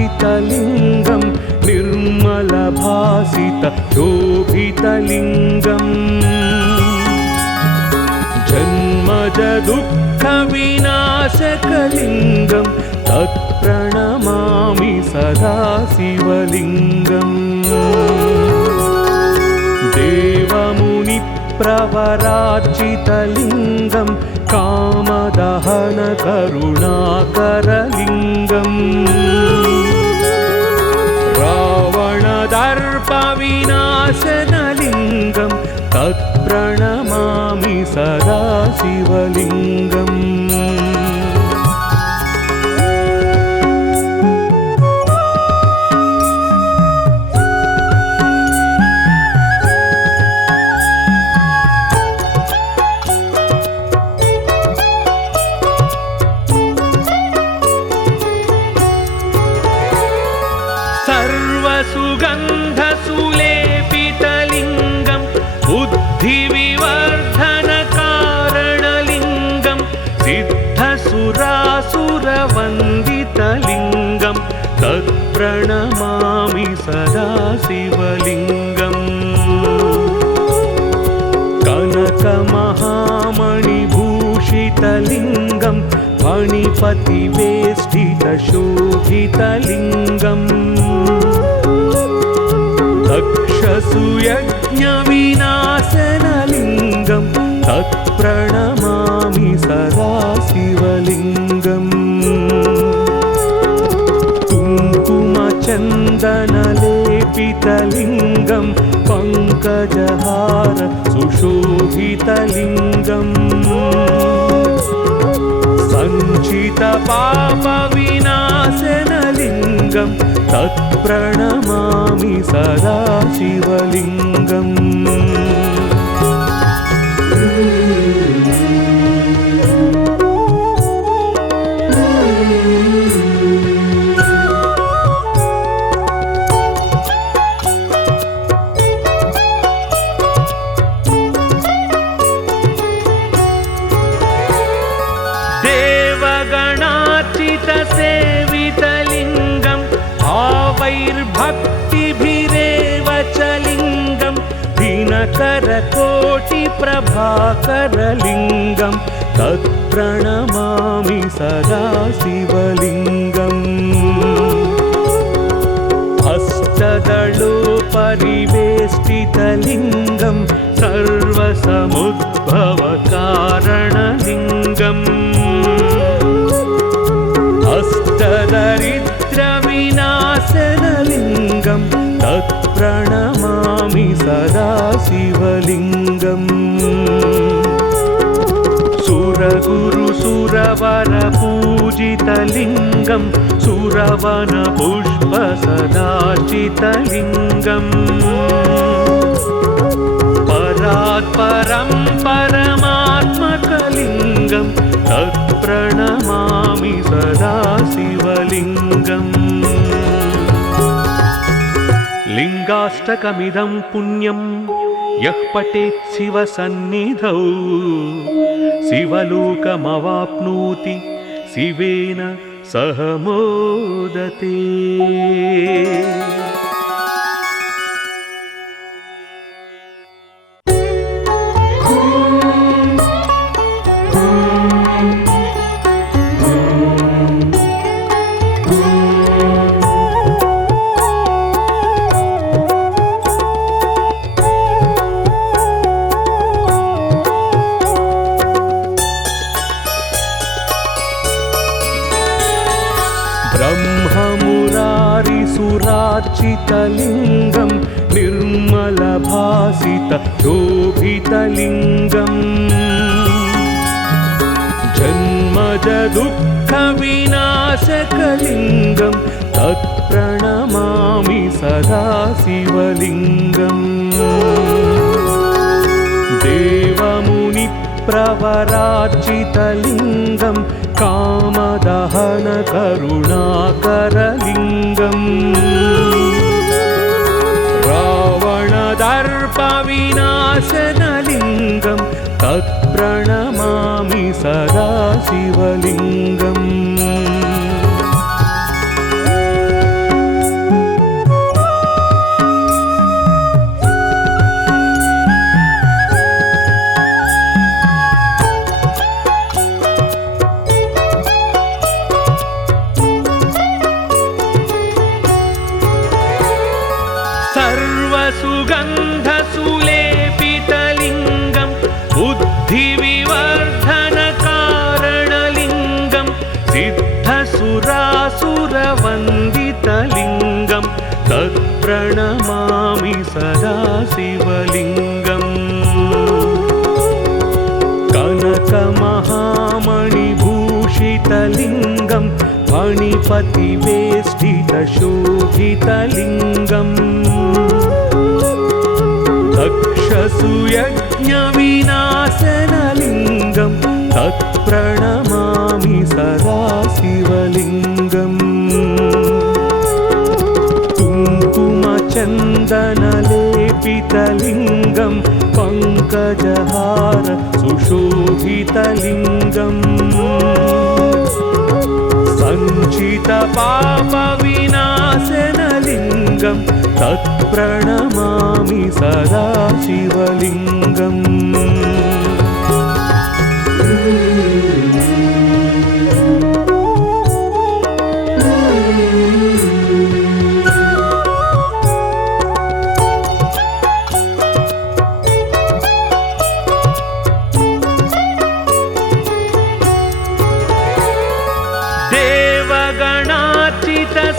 सर्वसुगन्धसुलेपितलिङ्गं निर्मलभासितशोभितलिङ्गम् जन्मजदुःखविनाशकलिङ्गं तत्प्रणमामि सदा शिवलिङ्गम् देवमुनिप्रवरार्चितलिङ्गं कामदहनकरुणाकरलिङ्गम् रावणदर्पविनाशनलिङ्गं तत्प्रणमामि सदा शिवलिङ्गम् सर्वसुगन्धसुलेपितलिङ्गं बुद्धिविवर्धनकारणलिङ्गं सिद्धसुरासुरवन्दितलिङ्गं तत्प्रणमामि सदा शिवलिङ्गम् कनकमहामणिभूषितलिङ्गं फणिपतिवेष्टितशोभितलिङ्गम् दक्षसुयज्ञविनाशनलिङ्गं तत्प्रणमामि सदा शिवलिङ्गम् कुङ्कुमचन्दनलेपितलिङ्गं पङ्कजहार सुशोभितलिङ्गम् सञ्चितपापविनाशनलिङ्गं तत्प्रणमामि सदा शिवलिङ्गम् देवगणार्चितसेवितलिङ्गं भावैर्भक्तिभिरेव च लिङ्गं दिनकरकोटिप्रभाकरलिङ्गं तत्प्रणमामि सदा शिवलिङ्गम् अष्टदलोपरिवेष्टितलिङ्गं सर्वसमुद्भवकारणलिङ्गम् अष्टदरिद्रविनाशनलिङ्गं तत्प्रणमामि सदा शिवलिङ्गम् सुरगुरुसुरवरपूजितलिङ्गं सुरवनपुष्पसदार्चितलिङ्गम् परात्परं परमात्मकलिङ्गं तत्प्रणमामि सदा शिवलिङ्गम् लिङ्गाष्टकमिदं पुण्यं यः पठेत् शिवसन्निधौ शिवलोकमवाप्नोति शिवेन सह मोदते। ब्रह्ममुरारिसुरार्चितलिङ्गं निर्मलभासितशोभितलिङ्गम् जन्मजदुःखविनाशकलिङ्गं तत्प्रणमामि सदा शिवलिङ्गम् देवमुनिप्रवरार्चितलिङ्गं कामदहनकरुणाकरलिङ्गम् रावणदर्पविनाशनलिङ्गं तत्प्रणमामि सदा शिवलिङ्गम् सर्वसुगन्धसुलेपितलिङ्गं बुद्धिविवर्धनकारणलिङ्गं सिद्धसुरासुरवन्दितलिङ्गं तत्प्रणमामि सदा शिवलिङ्गम् कनकमहामणिभूषितलिङ्गं फणिपतिवेष्टितशोभितलिङ्गम् दक्षसुयज्ञविनाशनलिङ्गं तत्प्रणमामि सदा शिवलिङ्गम् कुङ्कुमचन्दनलेपितलिङ्गं पङ्कजहार सुशोभितलिङ्गम् सञ्चितपापविनाशनलिङ्गं तत्प्रणमामि सदा शिवलिङ्गम्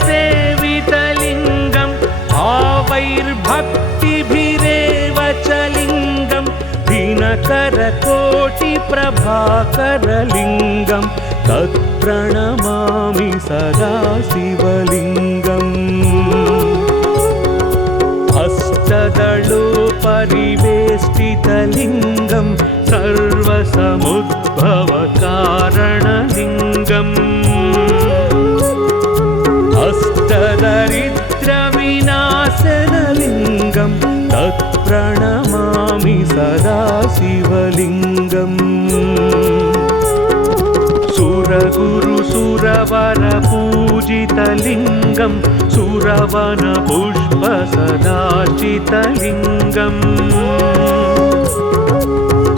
सेवितलिङ्गं भावैर्भक्तिभिरेव च लिङ्गं दिनकरकोटिप्रभाकरलिङ्गं तत्प्रणमामि सदा शिवलिङ्गम् अष्टदलोपरिवेष्टितलिङ्गं सर्वसमुद्भवकारणलिङ्गम् अष्टदरिद्रविनाशनलिङ्गं तत्प्रणमामि सदा शिवलिङ्गम् सुरगुरुसुरवरपूजितलिङ्गं सुरवनपुष्पसदार्चितलिङ्गम्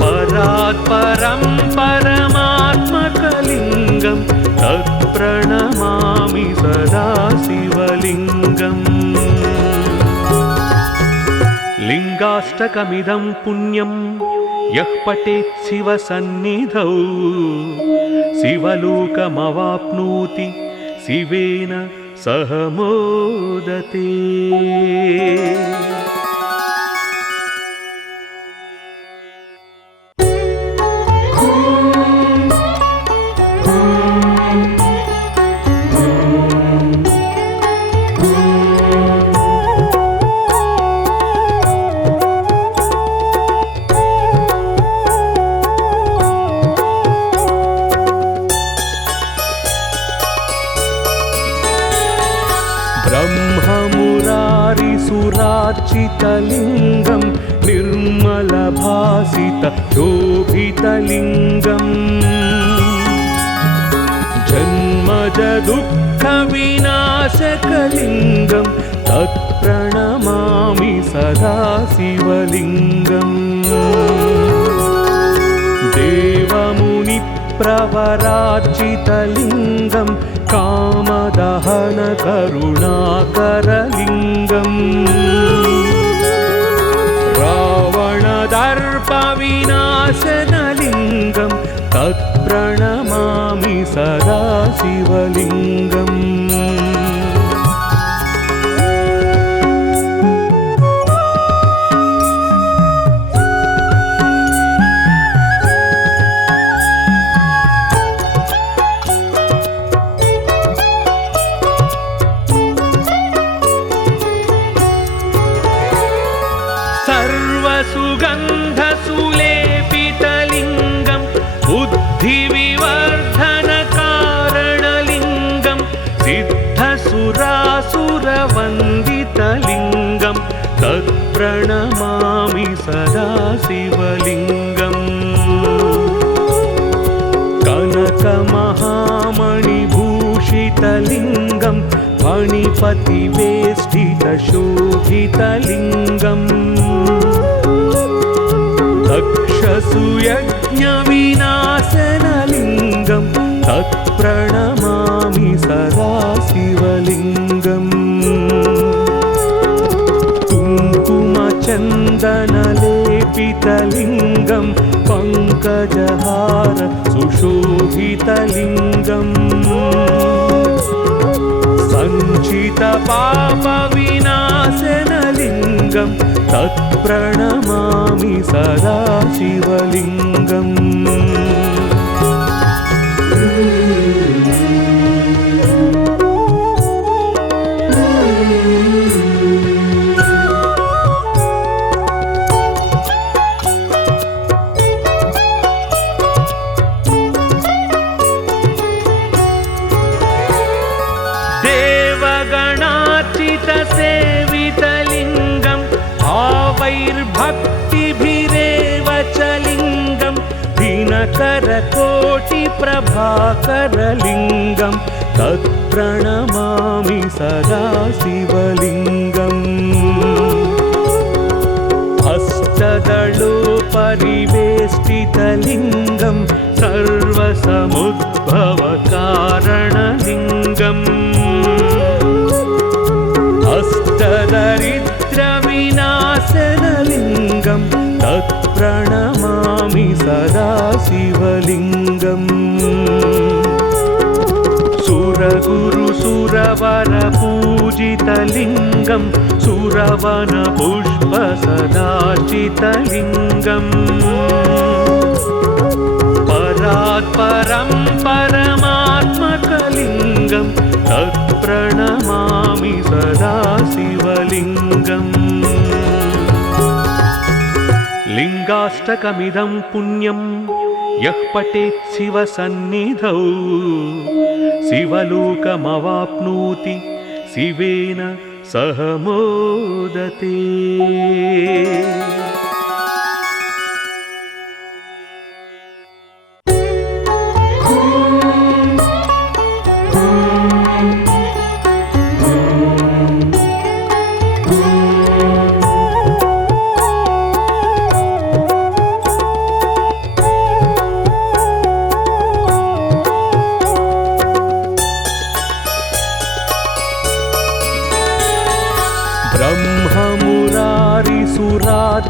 परात्परं परमात्मकलिङ्गं तत्प्रणमामि सदा शिवलिङ्गम् लिङ्गाष्टकमिदं पुण्यं यः पठेत् शिवसन्निधौ शिवलोकमवाप्नोति शिवेन सह मोदते। ब्रह्ममुरारिसुरार्चितलिङ्गं निर्मलभासितशोभितलिङ्गम् जन्मजदुःखविनाशकलिङ्गं तत्प्रणमामि सदा शिवलिङ्गम् देवमुनिप्रवरार्चितलिङ्गं कामदहनकरुणाकरलिङ्गम् रावणदर्पविनाशनलिङ्गं तत्प्रणमामि सदा शिवलिङ्गम् सर्वसुगन्धसुलेपितलिङ्गं बुद्धिविवर्धनकारणलिङ्गं सिद्धसुरासुरवन्दितलिङ्गं तत्प्रणमामि सदा शिवलिङ्गम् कनकमहामणिभूषितलिङ्गं फणिपतिवेष्टितशोभितलिङ्गम् दक्षसुयज्ञविनाशनलिङ्गं तत्प्रणमामि सदा शिवलिङ्गम् कुङ्कुमच कुङ्कुमचन्दनलेपितलिङ्गं पङ्कजहार सुशोभितलिङ्गम् सञ्चितपापविनाशनलिङ्गं तत्प्रणमामि सदा शिवलिङ्गम् सेवितलिङ्गं भावैर्भक्तिभिरेव च लिङ्गं दिनकरकोटिप्रभाकरलिङ्गं तत्प्रणमामि सदा शिवलिङ्गम् अष्टदलोपरिवेष्टितलिङ्गं सर्वसमुद्भवकारणलिङ्गम् अष्टदरिद्रविनाशनलिङ्गं तत्प्रणमामि सदा शिवलिङ्गम् सुरगुरुसुरवरपूजितलिङ्गं सुरवनपुष्पसदाचितलिङ्गम् परात्परं परमात्मकलिङ्गं तत्प्रणमामि सदा शिवलिङ्गम् लिङ्गाष्टकमिदं पुण्यं यः पठेत् शिवसन्निधौ शिवलोकमवाप्नोति शिवेन सह मोदते।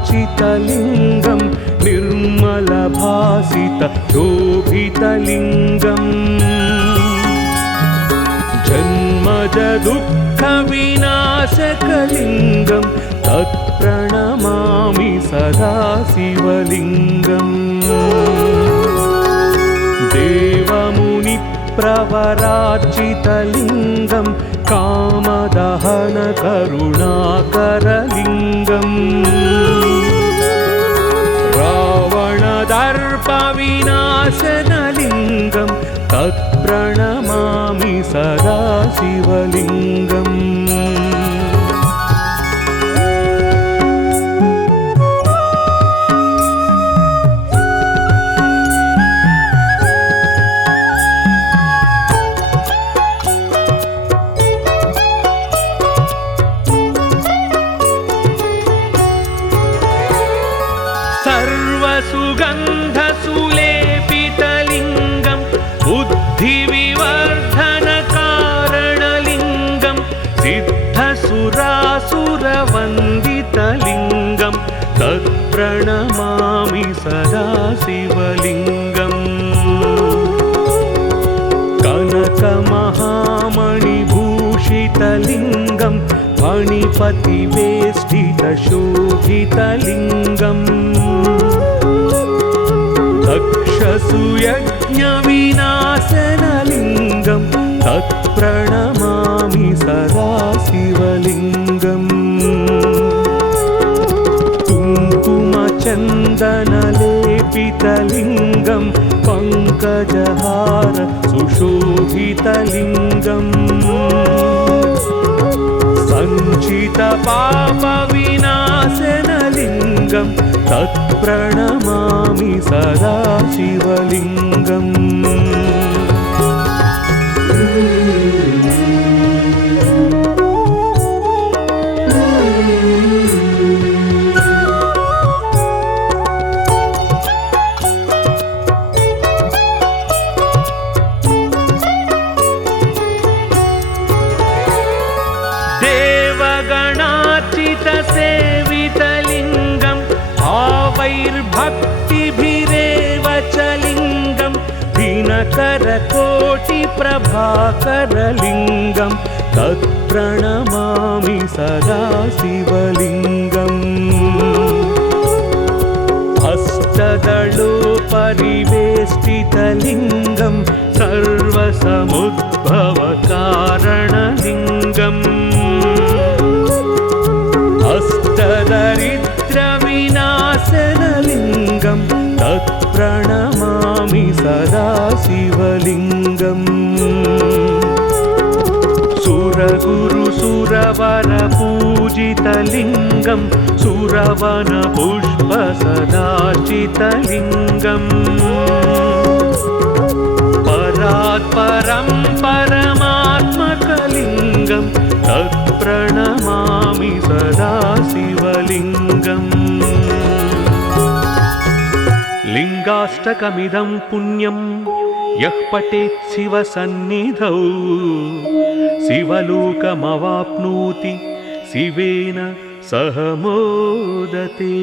ब्रह्ममुरारिसुरार्चितलिङ्गं निर्मलभासितशोभितलिङ्गम् जन्मजदुःखविनाशकलिङ्गं तत्प्रणमामि सदा शिवलिङ्गम् देवमुनिप्रवरार्चितलिङ्गं कामदहनकरुणाकरलिङ्गम् रावणदर्पविनाशनलिङ्गं तत्प्रणमामि सदा शिवलिङ्गम् सर्वसुगन्धसुलेपितलिङ्गं बुद्धिविवर्धनकारणलिङ्गं सिद्धसुरासुरवन्दितलिङ्गं तत्प्रणमामि सदा शिवलिङ्गम् कनकमहामणिभूषितलिङ्गं फणिपतिवेष्टितशोभितलिङ्गम् दक्षसुयज्ञविनाशनलिङ्गं तत्प्रणमामि सदा शिवलिङ्गम् कुङ्कुमचन्दनलेपितलिङ्गं पङ्कजहार सुशोभितलिङ्गम् सञ्चितपापविनाशनलिङ्गं तत्प्रणमामि सदा शिवलिङ्गम् सेवितलिङ्गं दिनकरकोटिप्रभाकरलिङ्गं तत्प्रणमामि सदा शिवलिङ्गम् अष्टदलोपरिवेष्टितलिङ्गं सर्वसमुद्भवकारणलिङ्गम् अष्टदरिद्रविनाशनलिङ्गं तत्प्रणमामि सदा शिवलिङ्गम् सुरगुरुसुरवरपूजितलिङ्गं सुरवनपुष्पसदाचितलिङ्गम् परात्परं परमात्मकलिङ्गं तत्प्रणमामि सदा शिवलिङ्गम् लिङ्गाष्टकमिदं पुण्यं यः पठेत् शिवसन्निधौ शिवलोकमवाप्नोति शिवेन सह मोदते।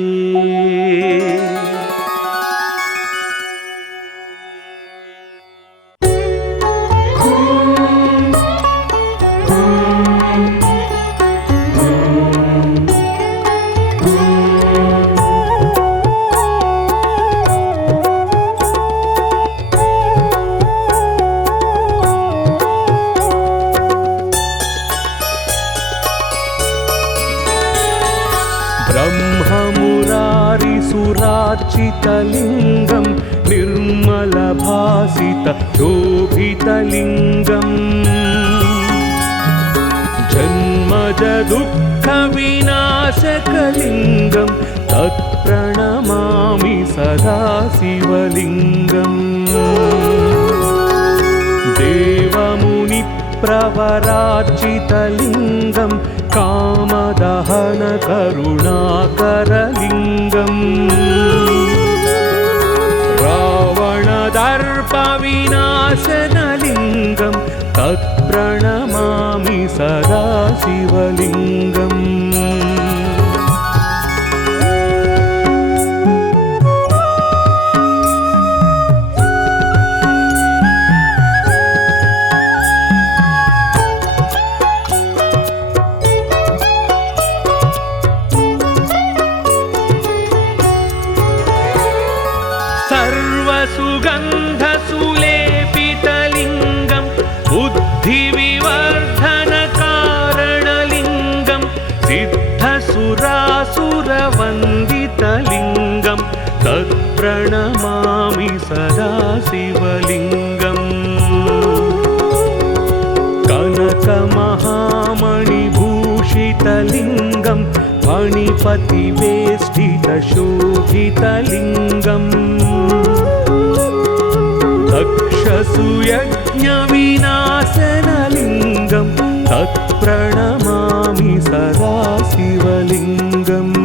ब्रह्ममुरारिसुरार्चितलिङ्गं निर्मलभासितशोभितलिङ्गम् जन्मजदुःखविनाशकलिङ्गं तत्प्रणमामि सदा शिवलिङ्गम् देवमुनिप्रवरार्चितलिङ्गं कामदहनकरुणाकरलिङ्गम् रावणदर्पविनाशनलिङ्गं तत्प्रणमामि सदा शिवलिङ्गम् सर्वसुगन्धसुलेपितलिङ्गं बुद्धिविवर्धनकारणलिङ्गं सिद्धसुरासुरवन्दितलिङ्गं तत्प्रणमामि सदा शिवलिङ्गम् कनकमहामणिभूषितलिङ्गं फणिपतिवेष्टितशोभितलिङ्गम् दक्षसुयज्ञविनाशनलिङ्गं तत्प्रणमामि सदा शिवलिङ्गम्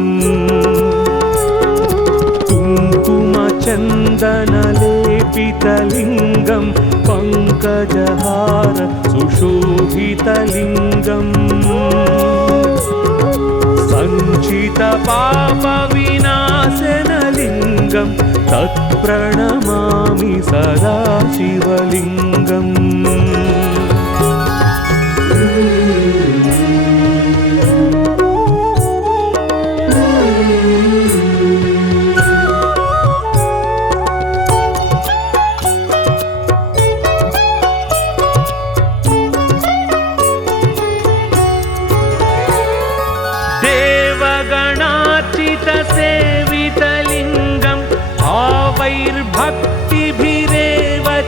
कुङ्कुमचन्दनलेपितलिङ्गं पङ्कजहार सुशोभितलिङ्गम् सञ्चितपापविनाशनलिङ्गं तत्प्रणमामि सदा शिवलिङ्गम् देवगणार्चितसेवितलिङ्गं भावैर्भक्तिभिरेव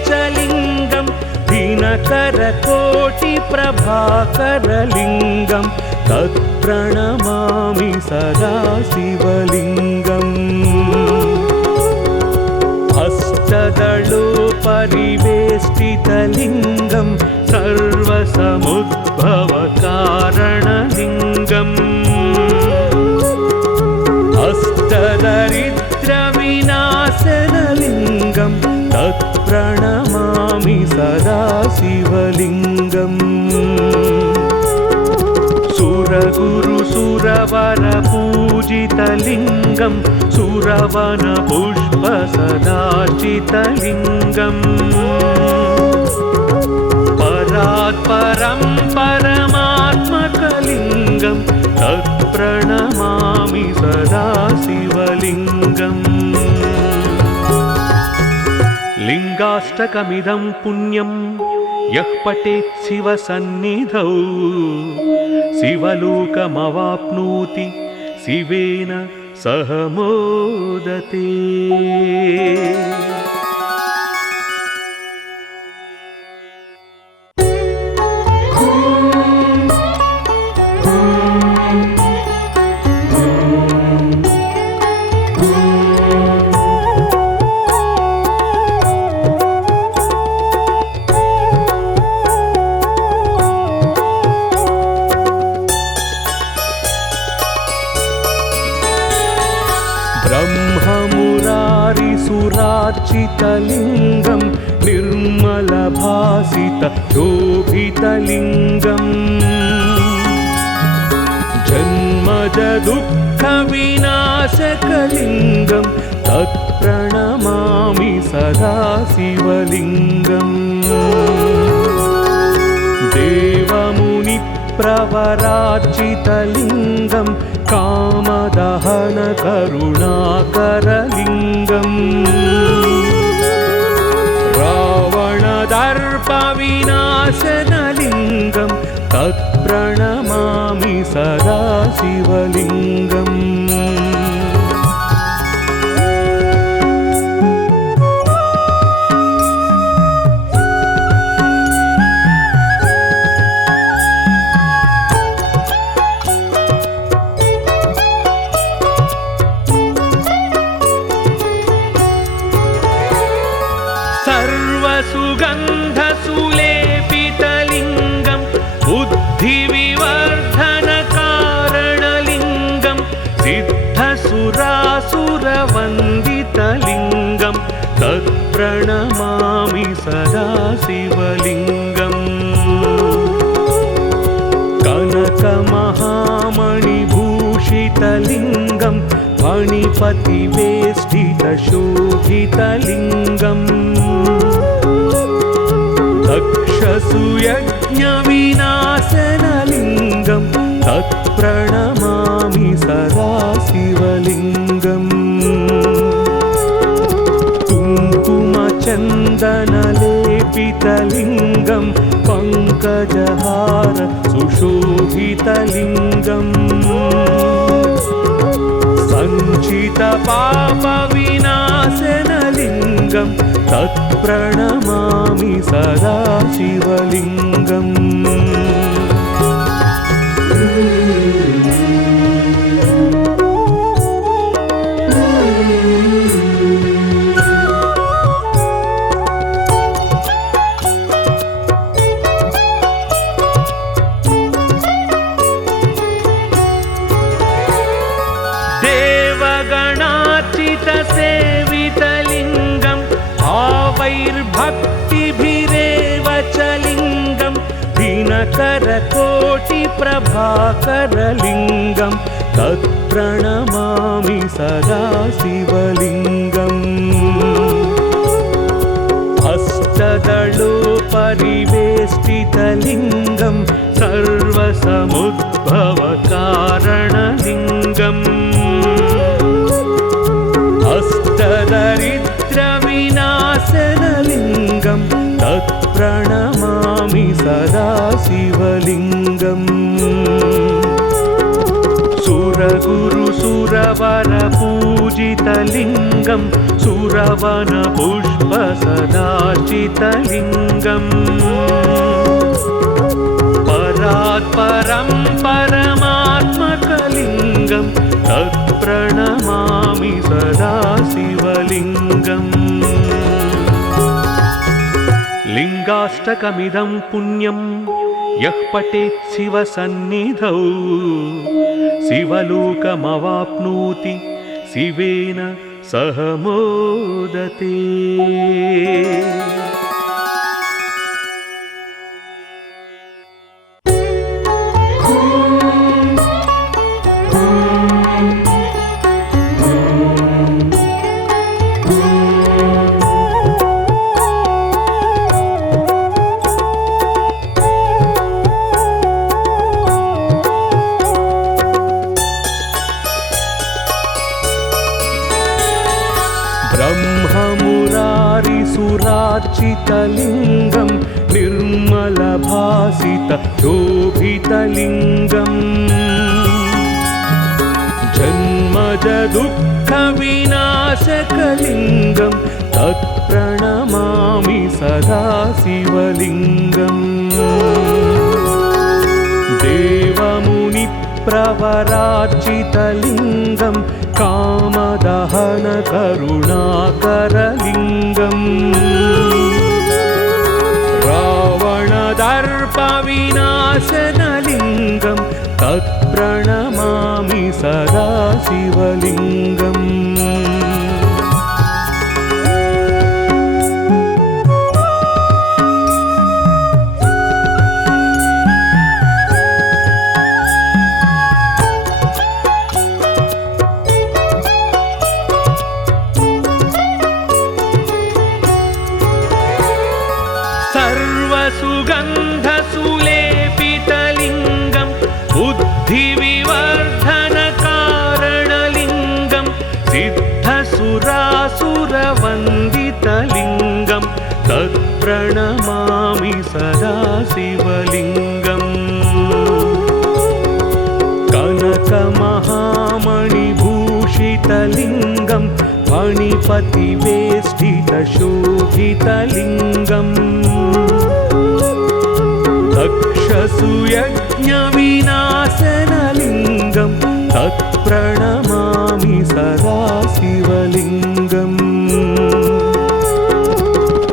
च लिङ्गं दिनकरकोटिप्रभाकरलिङ्गं तत्प्रणमामि सदा शिवलिङ्गम् अष्टदलोपरिवेष्टितलिङ्गं सर्वसमुद्भवकारणलिङ्गम् अष्टदरिद्रविनाशनलिङ्गं तत्प्रणमामि सदा शिवलिङ्गम् सुरगुरुसुरवरपूजितलिङ्गं लिङ्गं सुरवनपुष्पसदाचितलिङ्गम् परात् परं परमात्मकलिङ्गं तत्प्रणमामि सदा शिवलिङ्गम् लिङ्गाष्टकमिदं पुण्यं यः पठेत् शिवसन्निधौ शिवलोकमवाप्नोति शिवेन सह मोदते। ब्रह्ममुरारिसुरार्चितलिङ्गं निर्मलभासितशोभितलिङ्गम् जन्मजदुःखविनाशकलिङ्गं तत्प्रणमामि सदा शिवलिङ्गम् देवमुनिप्रवरार्चितलिङ्गं कामदहनकरुणाकरलिङ्गम् रावणदर्पविनाशनलिङ्गं तत्प्रणमामि सदा शिवलिङ्गम् सर्वसुगन्धसुलेपितलिङ्गं बुद्धिविवर्धनकारणलिङ्गं सिद्धसुरासुरवन्दितलिङ्गं तत्प्रणमामि सदा शिवलिङ्गम् कनकमहामणिभूषितलिङ्गं फणिपतिवेष्टितशोभितलिङ्गम् दक्षसुयज्ञविनाशनलिङ्गं तत्प्रणमामि सदा शिवलिङ्गम् कुङ्कुमचन्दनलेपितलिङ्गं पङ्कजहार सुशोभितलिङ्गम् सञ्चितपापविनाशनलिङ्गं तत्प्रणमामि सदा शिवलिङ्गम् देवगणार्चितसेवितलिङ्गं भावैर्भक्तिभिरेव च लिङ्गं दिनकरकोटिप्रभाकरलिङ्गं तत्प्रणमामि सदा शिवलिङ्गम् अष्टदलोपरिवेष्टितलिङ्गं सर्वसमुद्भवकारणलिङ्गम् अष्टदरिद्रविनाशनलिङ्गं तत्प्रणमामि सदा शिवलिङ्गम् सुरगुरुसुरवरपूजितलिङ्गं सुरवनपुष्पसदाचितलिङ्गम् परात् परं परमात्मकलिङ्गं तत्प्रणमामि सदा शिवलिङ्गम् लिङ्गाष्टकमिदं पुण्यं यः पठेत् शिवसन्निधौ शिवलोकमवाप्नोति शिवेन सह मोदते। ब्रह्ममुरारिसुरार्चितलिङ्गं निर्मलभासितशोभितलिङ्गम् जन्मजदुःखविनाशकलिङ्गं तत्प्रणमामि सदा शिवलिङ्गम् देवमुनिप्रवरार्चितलिङ्गं कामदहनकरुणाकरलिङ्गम् रावणदर्पविनाशनलिङ्गं तत्प्रणमामि सदा शिवलिङ्गम् सर्वसुगन्धसुलेपितलिङ्गं बुद्धिविवर्धनकारणलिङ्गं सिद्धसुरासुरवन्दितलिङ्गं तत्प्रणमामि सदा शिवलिङ्गम् कनकमहामणिभूषितलिङ्गं फणिपतिवेष्टितशोभितलिङ्गम् दक्षसुयज्ञविनाशनलिङ्गं तत्प्रणमामि सदा शिवलिङ्गम्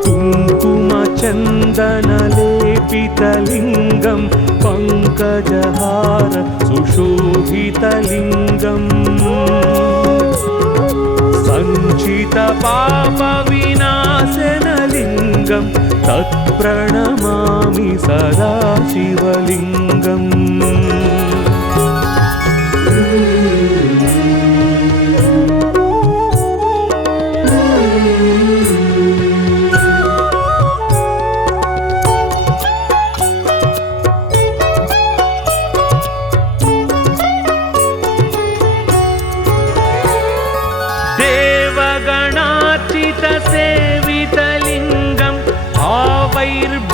कुङ्कुमचन्दनलेपितलिङ्गं पङ्कजहार सुशोभितलिङ्गम् सञ्चितपापविनाशनलिङ्गं तत्प्रणमामि सदा शिवलिङ्गम् देवगणार्चितसेवितलिङ्गं भावैर्भक्तिभिरेव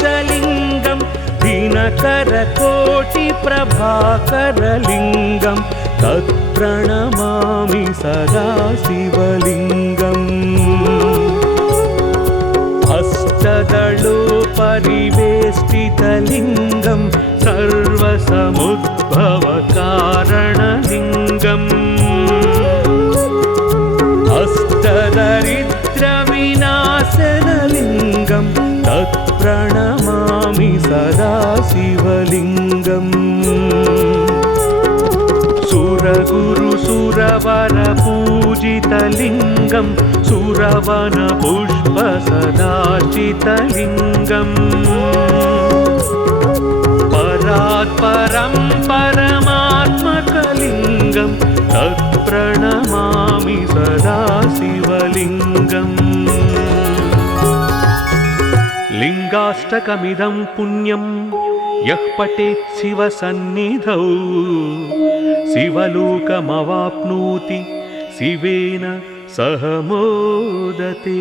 च लिङ्गं दिनकरकोटिप्रभाकरलिङ्गं तत्प्रणमामि सदा शिवलिङ्गम् अष्टदलोपरिवेष्टितलिङ्गं सर्वसमुद्भवकारणलिङ्गम् अष्टदरिद्रविनाशनलिङ्गं तत्प्रणमामि सदा शिवलिङ्गम् सुरगुरुसुरवरपूजितलिङ्गं सुरवनपुष्पसदार्चितलिङ्गम् परात्परं परमात्मकलिङ्गं तत्प्रणमामि सदा शिवलिङ्गम् लिङ्गाष्टकमिदं पुण्यं यः पठेत् शिवसन्निधौ शिवलोकमवाप्नोति शिवेन सह मोदते।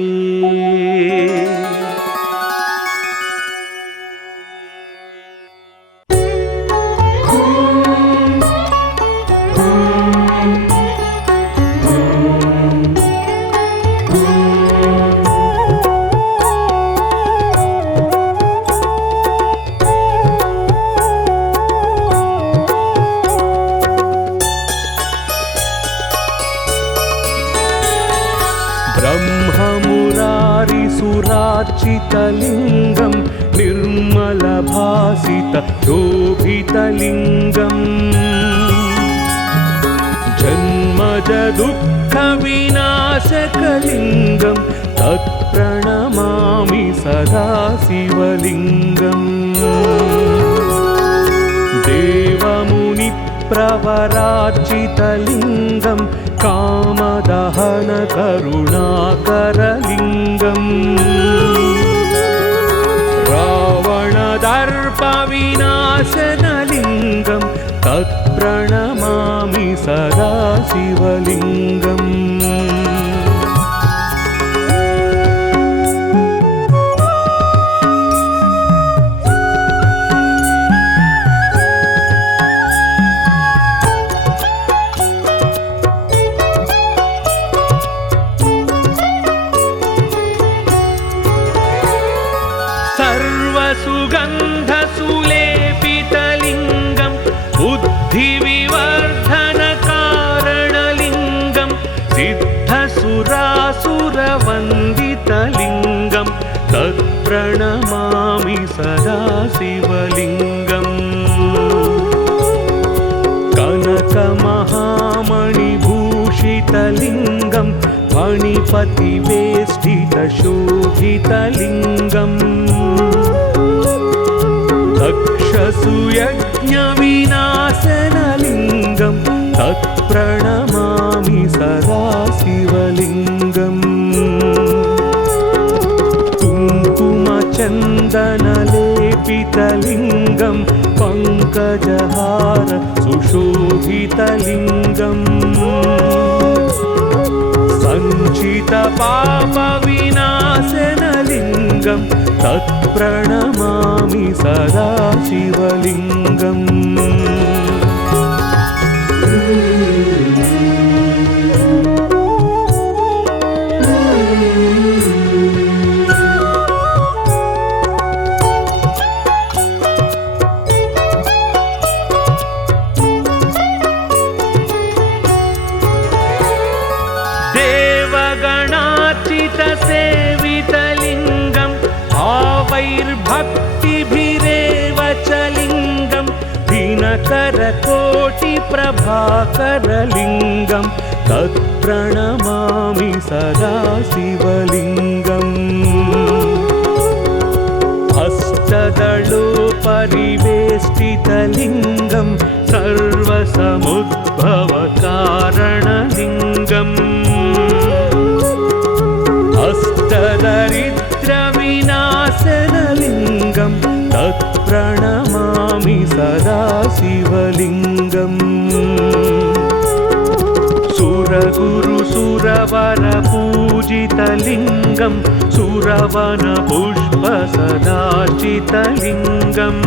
ब्रह्ममुरारिसुरार्चितलिङ्गं निर्मलभासितशोभितलिङ्गम् जन्मजदुःखविनाशकलिङ्गं तत्प्रणमामि सदा शिवलिङ्गम् देवमुनिप्रवरार्चितलिङ्गं कामदहनकरुणाकरलिङ्गम् रावणदर्पविनाशनलिङ्गं तत्प्रणमामि सदा शिवलिङ्गम् सुरगुरुसुरवरपूजितलिङ्गं फणिपतिवेष्टितशोभितलिङ्गम् तक्षसुयज्ञविनाशनलिङ्गं तत्प्रणमामि सदा शिवलिङ्गम् कुङ्कुमचन्दनलेपितलिङ्गं पङ्कजहार सुशोभितलिङ्गम् सञ्चितपापविनाशनलिङ्गं तत्प्रणमामि सदा शिवलिङ्गम् सेवितलिङ्गं भावैर्भक्तिभिरेव च लिङ्गं दिनकरकोटिप्रभाकरलिङ्गं तत्प्रणमामि सदा शिवलिङ्गम् अष्टदलोपरिवेष्टितलिङ्गं सर्वसमुद्भवकारणलिङ्गम् अष्टदरिद्रविनाशनलिङ्गं तत्प्रणमामि सदा शिवलिङ्गम् सुरगुरुसुरवरपूजितलिङ्गं सुरवनपुष्पसदाचितलिङ्गम्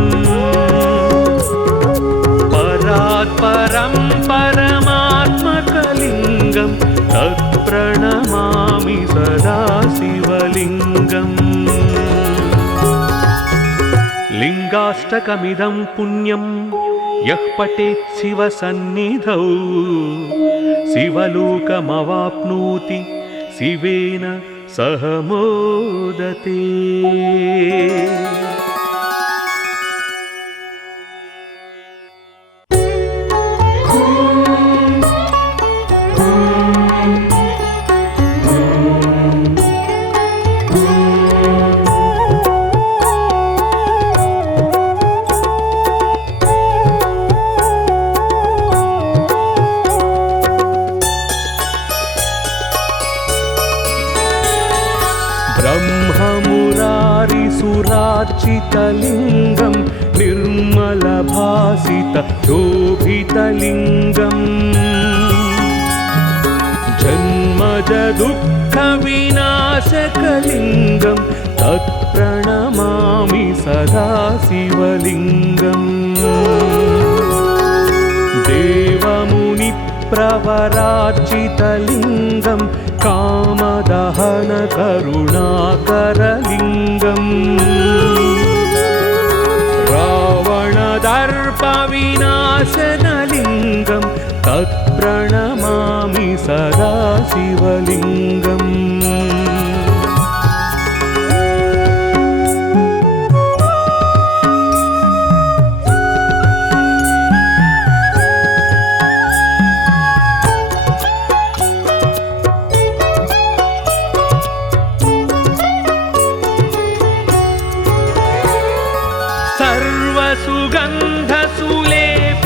परात्परं परमात्मकलिङ्गं तत्प्रणमामि सदा शिवलिङ्गम् लिङ्गाष्टकमिदं पुण्यं यः पठेत् शिवसन्निधौ शिवलोकमवाप्नोति शिवेन सह मोदते। ब्रह्ममुरारिसुरार्चितलिङ्गं निर्मलभासितशोभितलिङ्गम् जन्मजदुःखविनाशकलिङ्गं तत्प्रणमामि सदा शिवलिङ्गम् देवमुनिप्रवरार्चितलिङ्गं कामदहनकरुणाकरलिङ्गम् रावणदर्पविनाशनलिङ्गं तत्प्रणमामि सदा शिवलिङ्गम्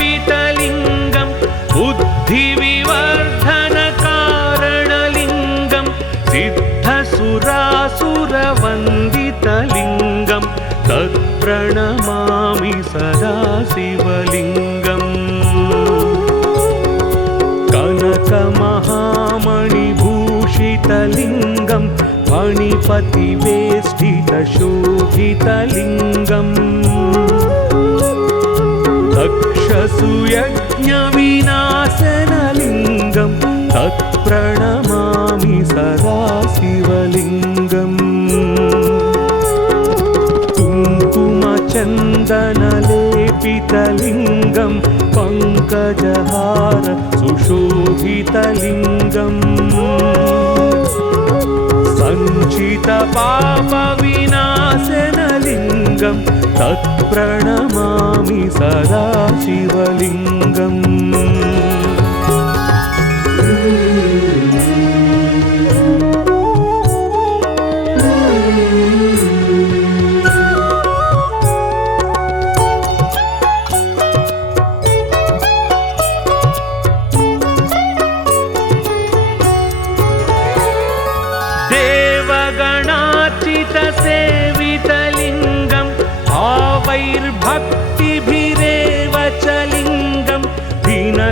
सर्वसुगन्धसुलेपितलिङ्गं बुद्धिविवर्धनकारणलिङ्गं सिद्धसुरासुरवन्दितलिङ्गं तत्प्रणमामि सदा शिवलिङ्गम् कनकमहामणिभूषितलिङ्गं फणिपतिवेष्टितशोभितलिङ्गम् तक्षसुयज्ञविनाशनलिङ्गं तत्प्रणमामि सदा शिवलिङ्गम् कुङ्कुमचन्दनलेपितलिङ्गं पङ्कजहार सुशोभितलिङ्गम् सञ्चितपापविनाशनलिङ्गं तत्प्रणमामि सदा शिवलिङ्गम्।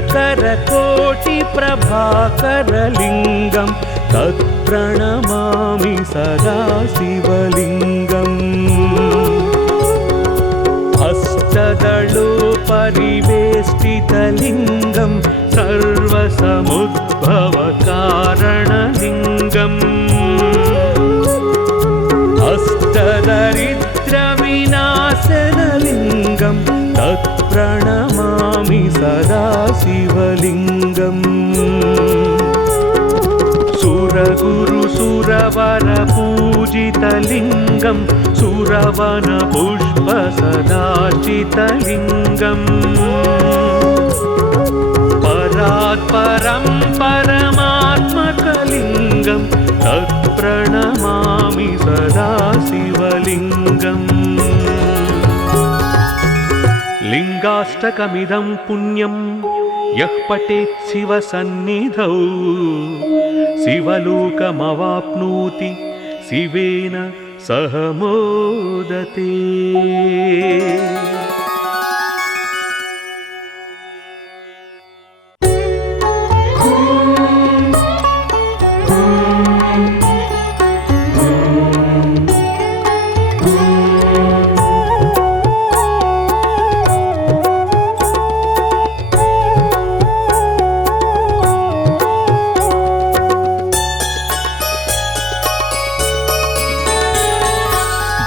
दिनकरकोटिप्रभाकरलिङ्गं तत्प्रणमामि सदा शिवलिङ्गम् अष्टदलोपरिवेष्टितलिङ्गं सर्वसमुद्भवकारणलिङ्गम् अष्टदरिद्रविनाशनलिङ्गं तत्प्रणमामि सदा शिवलिङ्गम् सुरगुरुसुरवरपूजितलिङ्गं सुरवनपुष्पसदाचितलिङ्गम् परात्परं परमात्मकलिङ्गं तत्प्रणमामि सदा शिवलिङ्गम् लिङ्गाष्टकमिदं पुण्यं यः पठेत् शिवसन्निधौ शिवलोकमवाप्नोति शिवेन सह मोदते।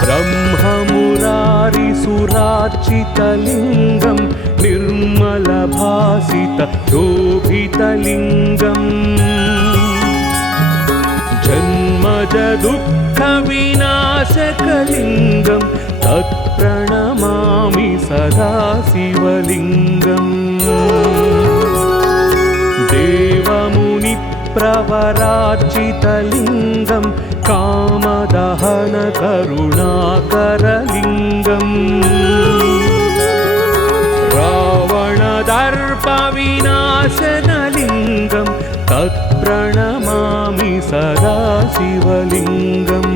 ब्रह्ममुरारिसुरार्चितलिङ्गं निर्मलभासितशोभितलिङ्गम् जन्मजदुःखविनाशकलिङ्गं तत्प्रणमामि सदा शिवलिङ्गम् देवमुनिप्रवरार्चितलिङ्गं कामदहनकरुणाकरलिङ्गम् रावणदर्पविनाशनलिङ्गं तत्प्रणमामि सदा शिवलिङ्गम्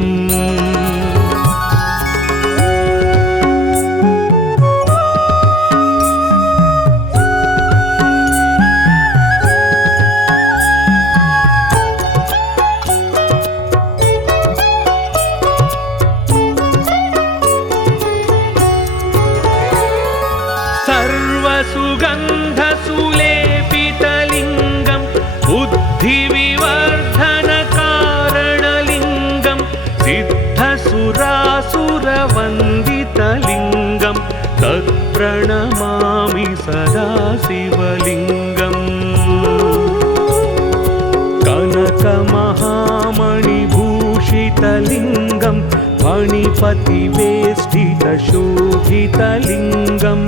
सर्वसुगन्धसुलेपितलिङ्गं बुद्धिविवर्धनकारणलिङ्गं सिद्धसुरासुरवन्दितलिङ्गं तत्प्रणमामि सदा शिवलिङ्गम् कनकमहामणिभूषितलिङ्गं मणिपतिवेष्टितशोभितलिङ्गम्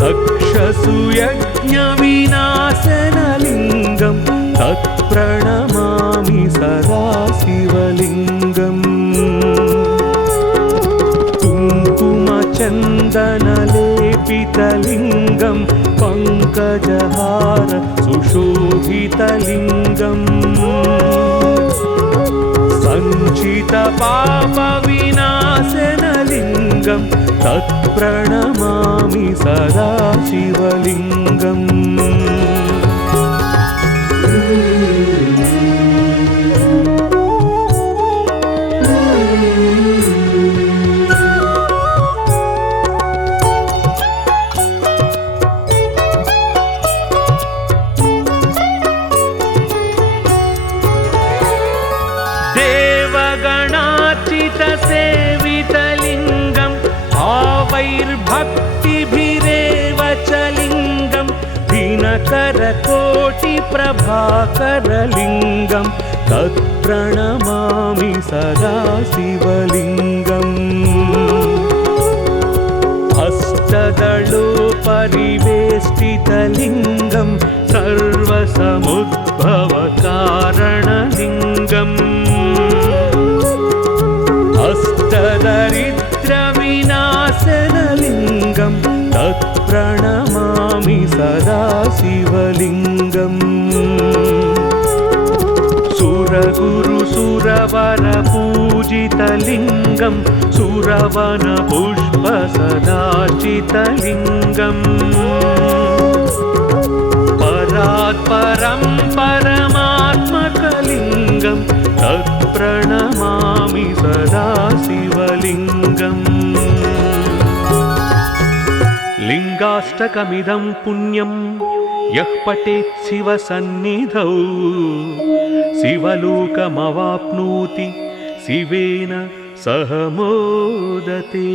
दक्षसुयज्ञविनाशनलिङ्गं तत्प्रणमामि सदा शिवलिङ्गम् कुङ्कुमचन्दनलेपितलिङ्गं पङ्कजहार सुशोभितलिङ्गम् सञ्चितपापविनाशनलिङ्गं तत्प्रणमामि सदा शिवलिङ्गम् देवगणार्चितसेवितलिङ्गं भावैर्भक्तिभिरेव च लिङ्गं दिनकरकोटिप्रभाकरलिङ्गं तत्प्रणमामि सदा शिवलिङ्गम् अष्टदलोपरिवेष्टितलिङ्गं सर्वसमुद्भवकारणलिङ्गम् अष्टदरिद्रविनाशनलिङ्गं तत्प्रणमामि सदा शिवलिङ्गम् सुरगुरुसुरवरपूजितलिङ्गं सुरवनपुष्पसदाचितलिङ्गम् परात् परं परमात्मकलिङ्गं तत्प्रणमामि सदा शिवलिङ्गम् लिङ्गाष्टकमिदं पुण्यं यः पठेत् शिवसन्निधौ शिवलोकमवाप्नोति शिवेन सह मोदते।